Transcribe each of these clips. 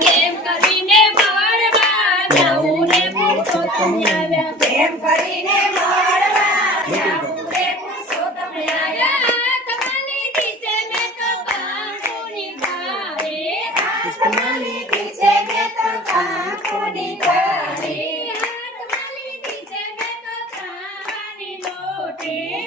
કેમ કરીને મળવા જાવું રે પુરુષોત્તમ આવ્યા કેમ કરીને મળવા જાવું રે પુરુષોત્તમ આવ્યા તમારી દિશે મેં તો પાંખોની ભાવે તમારી દિશે મેં તો પાંખોની ભાવે તમારી દિશે મેં તો ખાવાની લોટી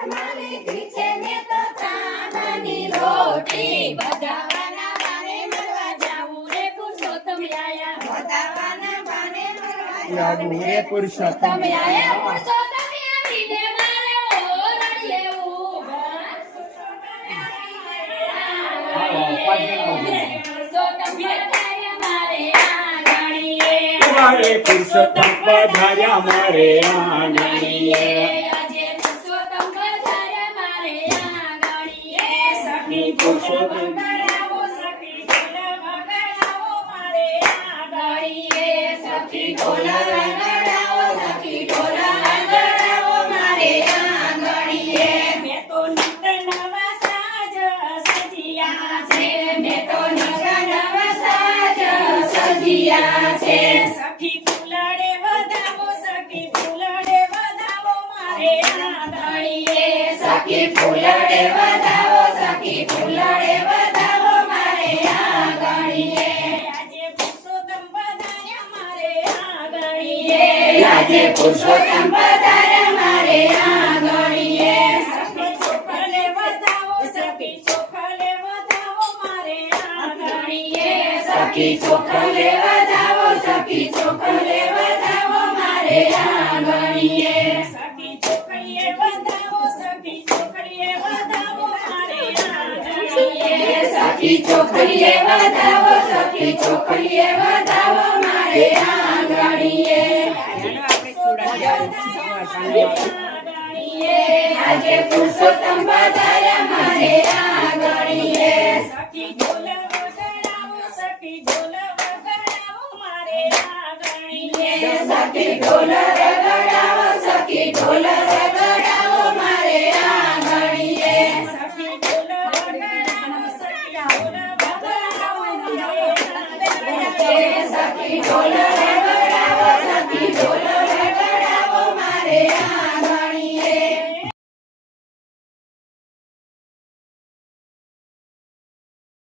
તમારી દિશે મેં તો ખાવાની લોટી બધાવાના બાને મળવા જાવું રે પુરુષોત્તમ આયા બધાવાના બાને મળવા જાવું રે પુરુષોત્તમ આયા પુરુષોત્તમ આવીને મારે ઓરડીએ ઊભા પુરુષોત્તમ પધાર્યા મારે આંગણીએ મારે પુરુષોત્તમ પધાર્યા મારે આંગણીએ આજે પુરુષોત્તમ પધાર્યા મારે આંગણીએ સખી પુરુષોત્તમ વગાડાવો સખી ઢોલ વગાડાવો મારે આંગણીએ સખી ઢોલ વગાડાવો સખી ઢોલ વગાડાવો મારે આંગણીએ મેં તો નિત નવા સાજ સજિયા છે મેં તો નિત નવા સાજ સજિયા છે સખી ફૂલડે વધાવો સખી ફૂલડે વધાવો મારે આંગણીએ સખી ફૂલડે વધાવો સખી ફૂલડે વધાવો મારે આંગણીએ આજે પુરુષોત્તમ પધાર્યા મારે આંગણીએ આજે પુરુષોત્તમ પધાર્યા મારે આંગણીએ સખી ચોખલે વધાવો સખી ચોખલે વધાવો મારે આંગણીએ સખી ચોખલે વધાવો સખી ચોખલે વધાવો મારે આંગણીએ સખી ચોખલીએ વધાવો સખી ચોખલીએ વધાવો મારે આંગણીએ સખી ચોખલીએ વધાવો સખી ચોખલીએ વધાવો મારે આંગણીએ આજે પુરુષોત્તમ પધાર્યા મારે આંગણીએ સખી ઢોલ વગાડાવો સખી ઢોલ વગાડાવો મારે આંગણીએ સખી ઢોલ વગાડાવો સખી ઢોલ વગાડાવો મારે આંગણીએ સખી ઢોલ વગાડાવો સખી ઢોલ વગાડાવો મારે આંગણીએ સખી ઢોલ